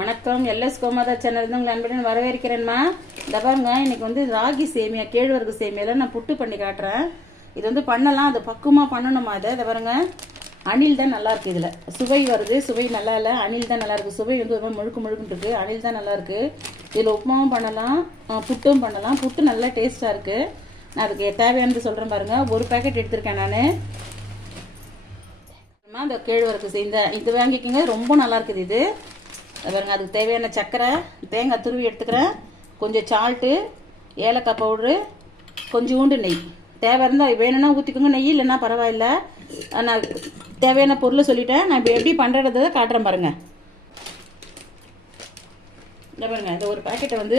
வணக்கம். எல்எஸ் கோமாதா சேனல் உங்களை அன்புடன் வரவேற்கிறேன்மா. இந்த பாருங்க இன்னைக்கு வந்து ராகி சேமியா கேழ்வரகு சேமியால நான் புட்டு பண்ணி காட்டுறேன். இது வந்து பண்ணலாம் அது பக்குவமாக பண்ணணுமா அதை இதை பாருங்க. அணில் தான் நல்லா இருக்கு இதில். சுவை வருது. சுவை நல்லா இல்லை. அணில் தான் நல்லா இருக்கு. சுவை வந்து ரொம்ப மாதிரி முழுக்கு முழுக்குன்னு இருக்கு. அணில் தான் நல்லா இருக்கு. இதில் உப்புமாவும் பண்ணலாம் புட்டும் பண்ணலாம். புட்டு நல்லா டேஸ்ட்டாக இருக்கு. நான் அதுக்கு தேவையானது சொல்கிறேன் பாருங்க. ஒரு பேக்கெட் எடுத்திருக்கேன் நான். அப்புறமா இந்த கேழ்வரகு இந்த இது வாங்கிக்கோங்க. ரொம்ப நல்லா இருக்குது இது. பாருங்கள் பாருங்க அதுக்கு தேவையான சர்க்கரை தேங்காய் துருவி எடுத்துக்கிறேன். கொஞ்சம் சால்ட்டு ஏலக்காய் பவுட்ரு கொஞ்சோண்டு நெய். தேவை இருந்தால் வேணும்னா ஊற்றிக்கோங்க நெய் இல்லைன்னா பரவாயில்ல. நான் தேவையான பொருளை சொல்லிட்டேன். நான் இப்போ எப்படி பண்ணுறதை காட்டுறேன் பாருங்கள் இந்த பாருங்க இந்த ஒரு பாக்கெட்டை வந்து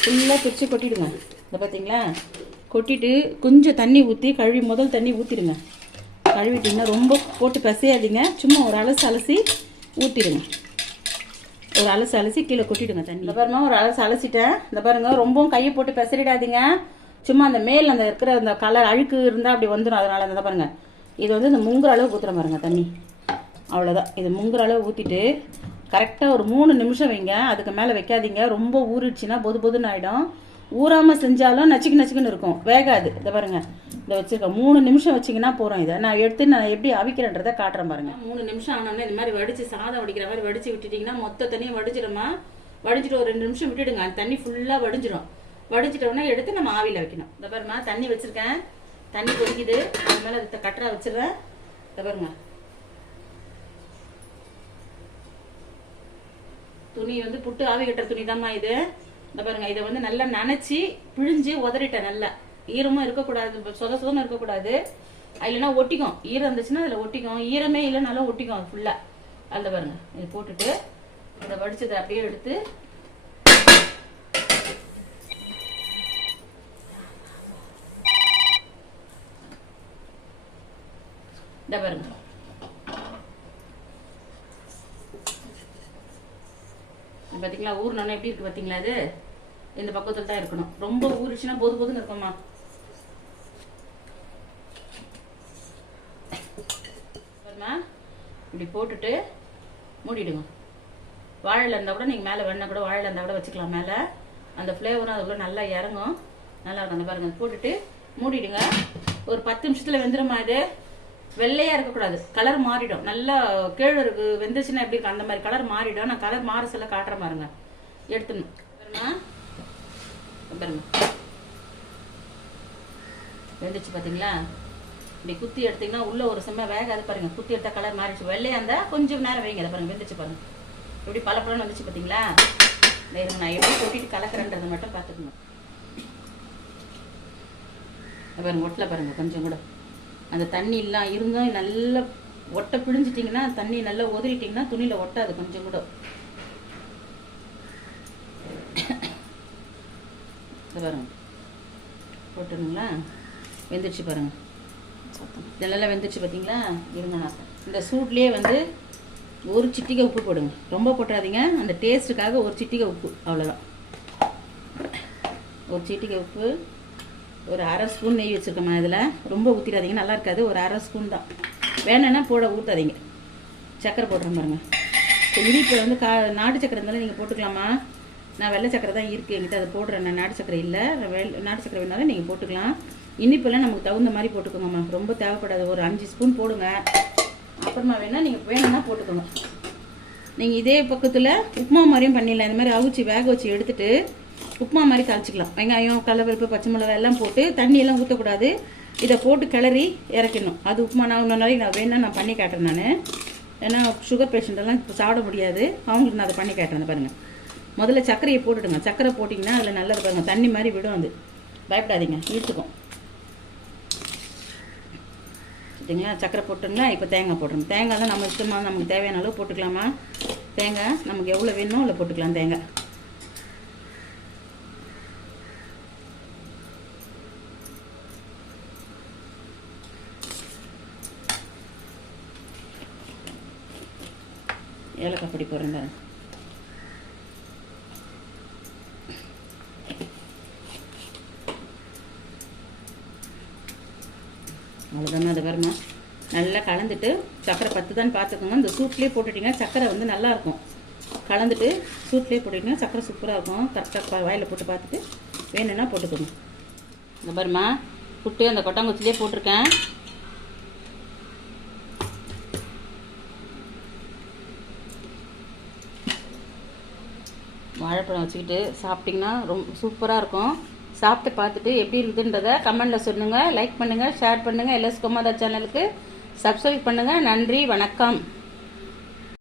ஃபுல்லாக பிரித்து கொட்டிடுங்க. இந்த பார்த்தீங்களா கொட்டிட்டு கொஞ்சம் தண்ணி ஊற்றி கழுவி முதல் தண்ணி ஊற்றிடுங்க கழுவிட்டிங்கன்னா ரொம்ப போட்டு பசையாதீங்க. சும்மா ஒரு அலசி அலசி ஊற்றிடுங்க ஒரு அலசு அலசி கீழே கொட்டிடுங்க தண்ணி. இந்த பாருங்க ஒரு அலசு அலசிட்டேன். இந்த பாருங்க ரொம்பவும் கையை போட்டு பெசரிடாதீங்க. சும்மா அந்த மேல் அந்த இருக்கிற அந்த கலர் அழுக்கு இருந்தால் அப்படி வந்துடும் அதனால இந்த பாருங்க. இது வந்து இந்த முங்குற அளவு ஊற்றுற பாருங்க தண்ணி. அவ்வளோதான் இது முங்குற அளவு ஊற்றிட்டு கரெக்டாக ஒரு மூணு நிமிஷம் வைங்க. அதுக்கு மேலே வைக்காதீங்க. ரொம்ப ஊறிடுச்சுன்னா பொது பொதுன்னு ஆகிடும் ஊறாமல் செஞ்சாலும் நச்சுக்கு நச்சுக்குன்னு இருக்கும். வேகாது. இதை பாருங்கள் இதை வச்சுருக்கேன் மூணு நிமிஷம் வச்சிங்கன்னா போகிறோம் இதை. நான் எடுத்து நான் எப்படி அவிக்கிறேன்றதை காட்டுறேன் பாருங்க. மூணு நிமிஷம் ஆனோம்னா இந்த மாதிரி வடிச்சு சாதம் வடிக்கிற மாதிரி வடிச்சு விட்டுட்டிங்கன்னா மொத்த தண்ணியும் வடிச்சிடுமா வடிஞ்சிட்டு ஒரு ரெண்டு நிமிஷம் விட்டுடுங்க. அந்த தண்ணி ஃபுல்லாக வடிஞ்சிடும் வடிஞ்சிட்டோம்னா எடுத்து நம்ம ஆவியில் வைக்கணும். இந்த பாருமா தண்ணி வச்சுருக்கேன். தண்ணி கொதிக்குது. அது மேலே அதை கட்டரா வச்சிடுறேன். இந்த பாருங்க துணி வந்து புட்டு ஆவி கட்டுற துணி தாம்மா இது இந்த பாருங்க இதை வந்து நல்லா நனைச்சி பிழிஞ்சு உதறிட்டேன் நல்லா. ஈரமும் இருக்கக்கூடாது சொத சொதன்னு இருக்கக்கூடாது. இல்லைன்னா ஒட்டிக்கும். ஈரம் இருந்துச்சுன்னா அதில் ஒட்டிக்கும். ஈரமே இல்லைனாலும் ஒட்டிக்கும் அது ஃபுல்லாக அதில் பாருங்க. இது போட்டுட்டு இதை வடிச்சதை அப்படியே எடுத்து இந்த பாருங்க. இது ஊர்னோன்னா எப்படி இருக்கு பாத்தீங்களா இது? இந்த பக்கத்துல தான் இருக்கணும். ரொம்ப ஊறிச்சுன்னா போது போதுன்னு இருக்கோமா இப்படி போட்டுட்டு மூடிடுங்க. வாழைல இருந்தால் கூட நீங்கள் மேலே வேணா கூட வாழையில் இருந்தால் கூட வச்சுக்கலாம். மேலே அந்த ஃப்ளேவரும் அதுக்குள்ள நல்லா இறங்கும். நல்லா இருக்கும். அந்த பாருங்கள் போட்டுட்டு மூடிடுங்க. ஒரு பத்து நிமிஷத்தில் வெந்துருமா இது? வெள்ளையாக இருக்கக்கூடாது. கலர் மாறிடும். நல்லா கேழ்வரகு வெந்துச்சுன்னா எப்படி இருக்கும்? அந்த மாதிரி கலர் மாறிடும். நான் கலர் மாற சொல்ல காட்டுற பாருங்க. எடுத்துணும் பாருங்க. வெந்துச்சு பார்த்தீங்களா இப்படி குத்தி எடுத்தீங்கன்னா உள்ள ஒரு செம்ம வேகாது பாருங்க. குத்தி எடுத்தா கலர் மாறிடுச்சு. வெள்ளையா இருந்தா கொஞ்சம் நேரம் வைங்க. அதை பாருங்க வெந்துச்சு பாருங்க. எப்படி பல பழம் வந்துச்சு பார்த்தீங்களா இந்த நான் எப்படி கொட்டிட்டு கலக்கிறேன்றதை மட்டும் பார்த்துக்கணும். பாருங்க ஒட்டல பாருங்க கொஞ்சம் கூட. அந்த தண்ணி எல்லாம் இருந்தும் நல்லா ஒட்டை பிழிஞ்சிட்டிங்கன்னா தண்ணி நல்லா உதறிட்டிங்கன்னா துணியில் ஒட்டாது கொஞ்சம் கூட. பாருங்க. போட்டுருங்களா வெந்துருச்சு பாருங்க. இதெல்லாம் வெந்துருச்சு பார்த்தீங்களா இருங்க நான் இந்த சூட்லேயே வந்து ஒரு சிட்டிகை உப்பு போடுங்க. ரொம்ப போட்டாதீங்க அந்த டேஸ்ட்டுக்காக ஒரு சிட்டிகை உப்பு. அவ்வளோதான் ஒரு சிட்டிகை உப்பு ஒரு அரை ஸ்பூன் நெய் வச்சுருக்கோம்மா இதில். ரொம்ப ஊற்றிடாதீங்க நல்லா இருக்காது. ஒரு அரை ஸ்பூன் தான். வேணும்னா போட ஊற்றாதீங்க சக்கரை போடுறேன் பாருங்க. இப்போ இனிப்பு வந்து கா நாட்டு சக்கரை இருந்தாலும் நீங்கள் போட்டுக்கலாமா நான் வெள்ளை சக்கரை தான் இருக்குது என்கிட்ட அதை போடுறேன். நான் நாட்டு சக்கரை இல்லை. நாட்டு சக்கரை வேணாலும் நீங்கள் போட்டுக்கலாம். இனிப்பெல்லாம் நமக்கு தகுந்த மாதிரி போட்டுக்கோங்கம்மா ரொம்ப தேவைப்படாது. ஒரு அஞ்சு ஸ்பூன் போடுங்க. அப்புறமா வேணால் நீங்கள் வேணும்னா போட்டுக்கோங்க. நீங்கள் இதே பக்கத்தில் உப்புமா மாதிரியும் பண்ணிடலாம். இந்த மாதிரி அவிச்சு வேக வச்சு எடுத்துட்டு உப்புமா மாதிரி தாளிச்சிக்கலாம். வெங்காயம் கடலப்பருப்பு பச்சை மிளகாய் எல்லாம் போட்டு தண்ணியெல்லாம் ஊற்றக்கூடாது இதை போட்டு கிளறி இறக்கிடணும். அது உப்புமா நான் இன்னொரு நாளைக்கு நான் வேணால் நான் பண்ணி காட்டுறேன் நான். ஏன்னா சுகர் பேஷண்ட்டெல்லாம் இப்போ சாப்பிட முடியாது. அவங்களுக்கு நான் அதை பண்ணி காட்டுறேன். பாருங்கள் முதல்ல சர்க்கரையை போட்டுடுங்க. சர்க்கரை போட்டிங்கன்னா அதில் நல்லது பாருங்கள் தண்ணி மாதிரி விடும் அது. பயப்படாதீங்க. இழுத்துக்கும். சரிங்களா சக்கரை போட்டுங்களா இப்போ தேங்காய் போட்டுருங்க தேங்காய் தான் நம்ம இஷ்டமாக நமக்கு தேவையான அளவு போட்டுக்கலாமா? தேங்காய் நமக்கு எவ்வளோ வேணுமோ அவ்வளோ போட்டுக்கலாம் தேங்காய். ஏலக்காய் பொடி போடுறேன் பாருங்க. அவ்வளோதாம்மா அது பாருங்க. நல்லா கலந்துட்டு சக்கரை பத்து தான் பார்த்துக்கோங்க. இந்த சூப்லேயே போட்டுட்டிங்கன்னா சக்கரை வந்து நல்லாயிருக்கும். கலந்துட்டு சூட்லேயே போட்டுக்கிட்டீங்கன்னா சக்கரை சூப்பராக இருக்கும். கரெக்டாக வாயில் போட்டு பார்த்துட்டு வேணும்னா போட்டுக்கோங்க. இந்த பாருமா புட்டு அந்த கொட்டாங்குச்சிலே போட்டிருக்கேன். வாழைப்பழம் வச்சுக்கிட்டு சாப்பிட்டிங்கன்னா ரொம்ப சூப்பராக இருக்கும். சாப்பிட்டு பார்த்துட்டு எப்படி இருக்குதுன்றதை கமெண்டில் சொல்லுங்கள் லைக் பண்ணுங்கள் ஷேர் பண்ணுங்கள் எல்எஸ் கோமாதா சேனலுக்கு சப்ஸ்கிரைப் பண்ணுங்கள் நன்றி வணக்கம்.